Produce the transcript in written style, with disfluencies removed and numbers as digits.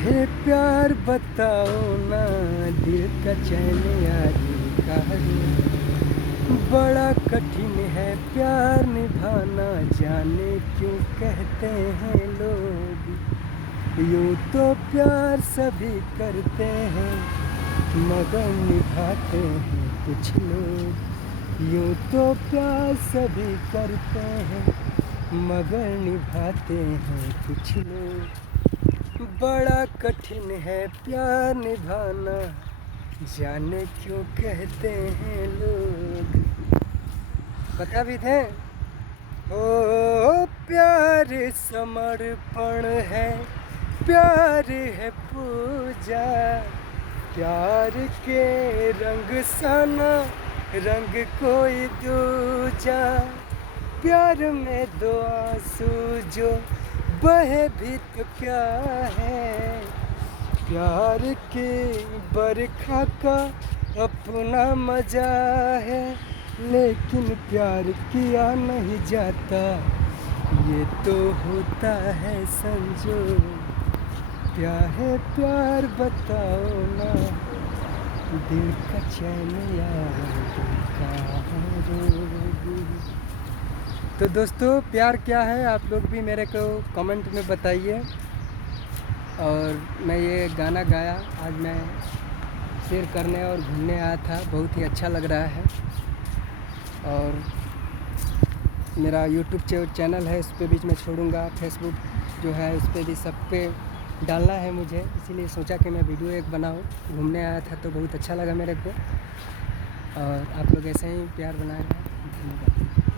है प्यार बताओ ना, दिल का चैन यारी का है। बड़ा कठिन है प्यार निभाना, जाने क्यों कहते हैं लोग। यूँ तो प्यार सभी करते हैं, मगर निभाते हैं कुछ लोग। यूँ तो प्यार सभी करते हैं, मगर निभाते हैं कुछ लोग। बड़ा कठिन है प्यार निभाना, जाने क्यों कहते हैं लोग। पता भी थे ओ प्यार समर्पण है, प्यार है पूजा। प्यार के रंग साना, रंग कोई दूजा। प्यार में दो आंसू जो बहे भी तो क्या है। प्यार की बरखा का अपना मजा है, लेकिन प्यार किया नहीं जाता, ये तो होता है संजोग। क्या है प्यार बताओ ना, दिल का चैन यार का है रोग। तो दोस्तों, प्यार क्या है आप लोग भी मेरे को कमेंट में बताइए। और मैं ये गाना गाया, आज मैं सैर करने और घूमने आया था, बहुत ही अच्छा लग रहा है। और मेरा यूट्यूब चैनल है, उस पर भी मैं छोड़ूंगा। फेसबुक जो है उस पर भी सब पे डालना है मुझे, इसीलिए सोचा कि मैं वीडियो एक बनाऊं। घूमने आया था तो बहुत अच्छा लगा मेरे को, और आप लोग ऐसे ही प्यार बनाए रहें। धन्यवाद।